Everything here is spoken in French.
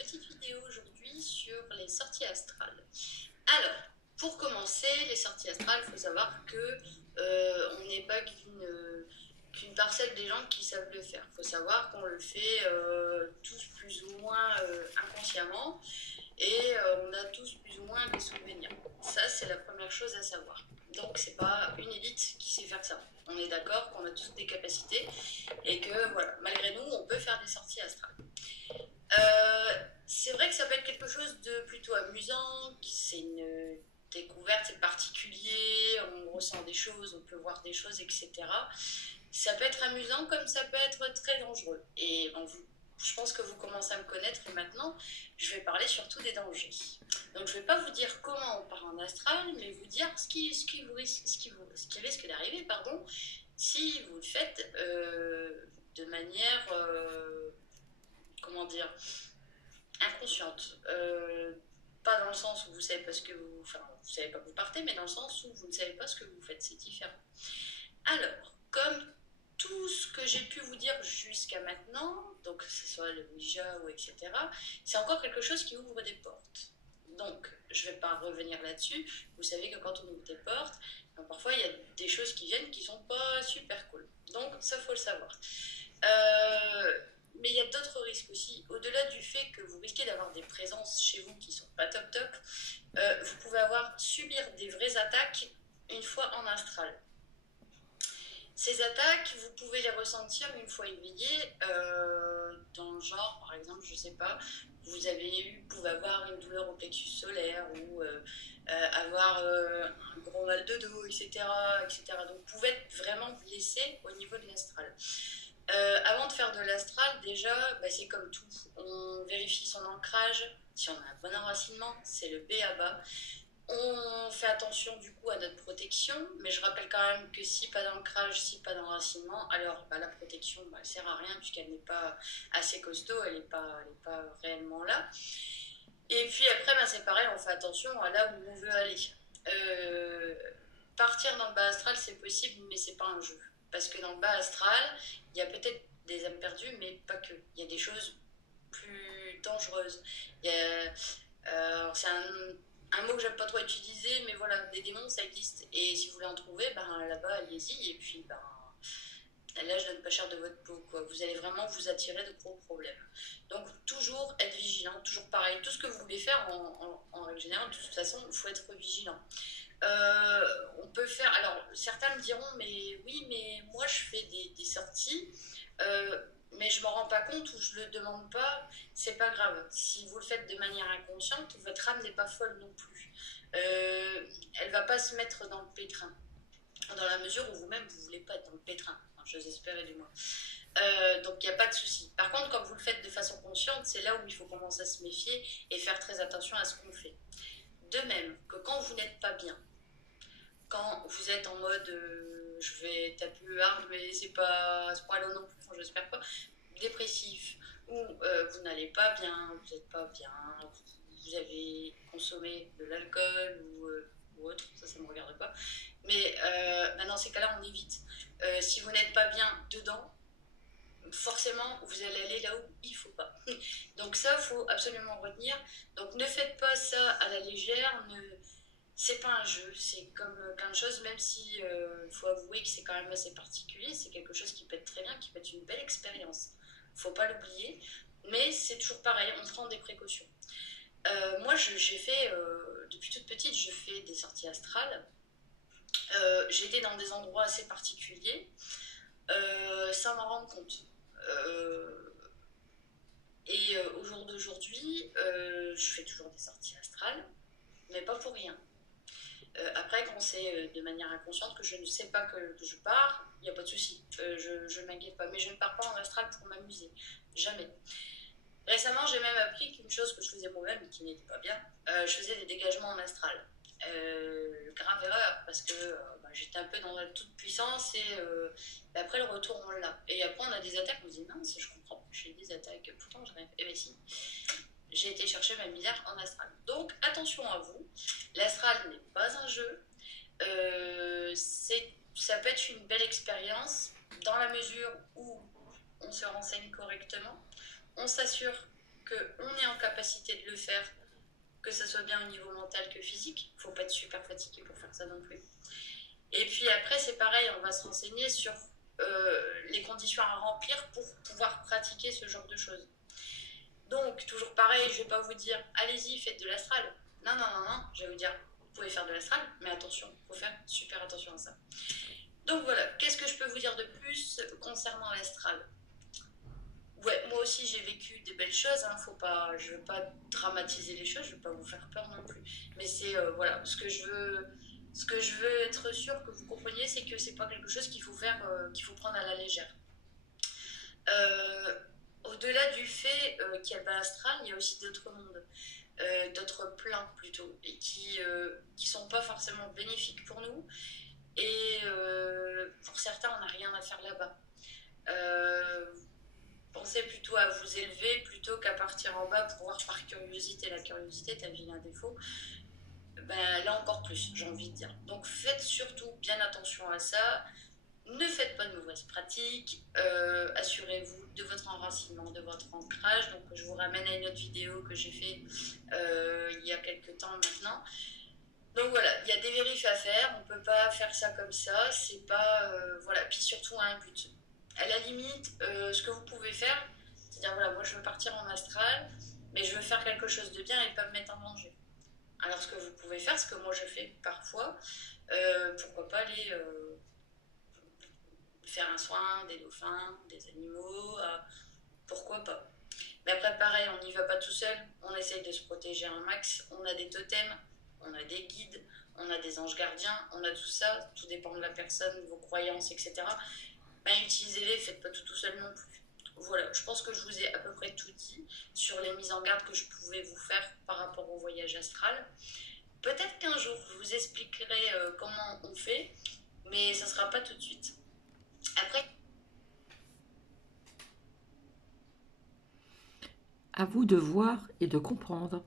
petite vidéo aujourd'hui sur les sorties astrales. Alors, pour commencer, les sorties astrales, il faut savoir que on n'est pas qu'une parcelle des gens qui savent le faire. Il faut savoir qu'on le fait tous plus ou moins inconsciemment et on a tous plus ou moins des souvenirs. Ça, c'est la première chose à savoir. Donc, c'est pas une élite qui sait faire ça. On est d'accord qu'on a tous des capacités et que, voilà, malgré nous, on peut faire des sorties astrales. C'est vrai que ça peut être quelque chose de plutôt amusant, c'est une découverte, c'est particulier, on ressent des choses, on peut voir des choses, etc. Ça peut être amusant comme ça peut être très dangereux. Et bon, je pense que vous commencez à me connaître et maintenant, je vais parler surtout des dangers. Donc je ne vais pas vous dire comment on part en astral, mais vous dire ce qui risque d'arriver, pardon, si vous le faites de manière, comment dire, inconsciente. Pas dans le sens où vous savez pas ce que vous, enfin, vous savez pas que vous partez, mais dans le sens où vous ne savez pas ce que vous faites, c'est différent. Alors, comme tout ce que j'ai pu vous dire jusqu'à maintenant, donc que ce soit le Ouija ou etc., c'est encore quelque chose qui ouvre des portes. Donc, je ne vais pas revenir là-dessus. Vous savez que quand on ouvre des portes, parfois il y a des choses qui viennent qui sont pas super cool. Donc, ça faut le savoir. Mais il y a d'autres risques aussi. Au-delà du fait que vous risquez d'avoir des présences chez vous qui sont pas top top, vous pouvez subir des vraies attaques une fois en astral. Ces attaques, vous pouvez les ressentir une fois éveillé, dans le genre, par exemple, je sais pas, pouvez avoir une douleur au plexus solaire ou avoir un gros mal de dos, etc., etc. Donc, vous pouvez être vraiment blessé au niveau de l'astral. Avant de faire de l'astral, déjà, c'est comme tout. On vérifie son ancrage. Si on a un bon enracinement, c'est le B à bas. On fait attention du coup à notre protection, mais je rappelle quand même que si pas d'ancrage, si pas d'enracinement, alors la protection elle sert à rien puisqu'elle n'est pas assez costaud, elle n'est pas réellement là. Et puis après, c'est pareil, on fait attention à là où on veut aller. Euh, Partir dans le bas astral, c'est possible, mais c'est pas un jeu. Parce que dans le bas astral, il y a peut-être des âmes perdues, mais pas que. Il y a des choses plus dangereuses. C'est un mot que j'aime pas trop utiliser, mais voilà, des démons, ça existe. Et si vous voulez en trouver, là-bas, allez-y. Et puis, là, je donne pas cher de votre peau, quoi. Vous allez vraiment vous attirer de gros problèmes. Donc, toujours être vigilant, toujours pareil. Tout ce que vous voulez faire, en règle générale, de toute façon, il faut être vigilant. On peut faire. Alors, certains me diront, mais oui, mais moi, je fais des sorties. Mais je ne m'en rends pas compte ou je ne le demande pas, c'est pas grave. Si vous le faites de manière inconsciente, votre âme n'est pas folle non plus. Elle ne va pas se mettre dans le pétrin, dans la mesure où vous-même vous ne voulez pas être dans le pétrin. Enfin, j'ose espérer du moins. Donc il n'y a pas de souci. Par contre, quand vous le faites de façon consciente, c'est là où il faut commencer à se méfier et faire très attention à ce qu'on fait. De même que quand vous n'êtes pas bien, quand vous êtes en mode je vais taper hard mais c'est pas à ce point-là non plus, enfin, j'espère pas, dépressif ou vous n'allez pas bien, vous n'êtes pas bien, vous avez consommé de l'alcool ou autre, ça ne me regarde pas. Mais dans ces cas-là, on évite. Si vous n'êtes pas bien dedans, forcément, vous allez aller là où il ne faut pas. Donc ça, il faut absolument retenir. Donc ne faites pas ça à la légère, c'est pas un jeu, c'est comme plein de choses, même si faut avouer que c'est quand même assez particulier, c'est quelque chose qui peut être très bien, qui peut être une belle expérience. Faut pas l'oublier, mais c'est toujours pareil, on prend des précautions. Moi, j'ai fait, depuis toute petite, je fais des sorties astrales. J'ai été dans des endroits assez particuliers, sans m'en rendre compte. Au jour d'aujourd'hui, je fais toujours des sorties astrales, mais pas pour rien. Après, quand c'est de manière inconsciente que je ne sais pas que je pars, il n'y a pas de souci. Je ne m'inquiète pas. Mais je ne pars pas en astral pour m'amuser. Jamais. Récemment, j'ai même appris qu'une chose que je faisais moi-même et qui n'était pas bien, je faisais des dégagements en astral. Grave erreur, parce que j'étais un peu dans la toute puissance et après le retour, on l'a. Et après, on a des attaques, on se dit non, je comprends, j'ai des attaques, pourtant je rêve. Eh bien si, j'ai été chercher ma misère en astral. Donc attention à vous, l'astral n'est pas un jeu, ça peut être une belle expérience dans la mesure où on se renseigne correctement, on s'assure qu'on est en capacité de le faire, que ce soit bien au niveau mental que physique. Il ne faut pas être super fatigué pour faire ça non plus. Et puis après, c'est pareil, on va se renseigner sur les conditions à remplir pour pouvoir pratiquer ce genre de choses. Donc, toujours pareil, je ne vais pas vous dire, allez-y, faites de l'astral. Non, non, non, non, je vais vous dire, vous pouvez faire de l'astral, mais attention, il faut faire super attention à ça. Donc voilà, qu'est-ce que je peux vous dire de plus concernant l'astral? Ouais, moi aussi j'ai vécu des belles choses, hein, faut pas, je veux pas dramatiser les choses, je veux pas vous faire peur non plus. Mais c'est voilà, ce que je veux être sûr que vous compreniez, c'est que c'est pas quelque chose qu'il faut faire, qu'il faut prendre à la légère. Euh, Au-delà du fait qu'il y a le bas astral, il y a aussi d'autres mondes, d'autres plans plutôt, et qui sont pas forcément bénéfiques pour nous. Et pour certains, on n'a rien à faire là-bas. Euh, Pensez plutôt à vous élever plutôt qu'à partir en bas pour voir par curiosité. La curiosité est un vilain défaut. Ben, là encore plus, j'ai envie de dire. Donc faites surtout bien attention à ça. Ne faites pas de mauvaises pratiques. Assurez-vous de votre enracinement, de votre ancrage. Donc je vous ramène à une autre vidéo que j'ai fait il y a quelques temps maintenant. Donc voilà, il y a des vérifs à faire. On ne peut pas faire ça comme ça. C'est pas voilà. Puis surtout un but. À la limite, ce que vous pouvez faire, c'est-à-dire voilà, moi je veux partir en astral, mais je veux faire quelque chose de bien et pas me mettre en danger. Alors ce que vous pouvez faire, ce que moi je fais parfois, pourquoi pas aller faire un soin des dauphins, des animaux, pourquoi pas. Mais après pareil, on n'y va pas tout seul, on essaye de se protéger un max, on a des totems, on a des guides, on a des anges gardiens, on a tout ça, tout dépend de la personne, de vos croyances, etc. Ben, utilisez-les, faites pas tout seul non plus. Voilà, je pense que je vous ai à peu près tout dit sur les mises en garde que je pouvais vous faire par rapport au voyage astral. Peut-être qu'un jour, je vous expliquerai comment on fait, mais ça ne sera pas tout de suite. Après, À vous de voir et de comprendre.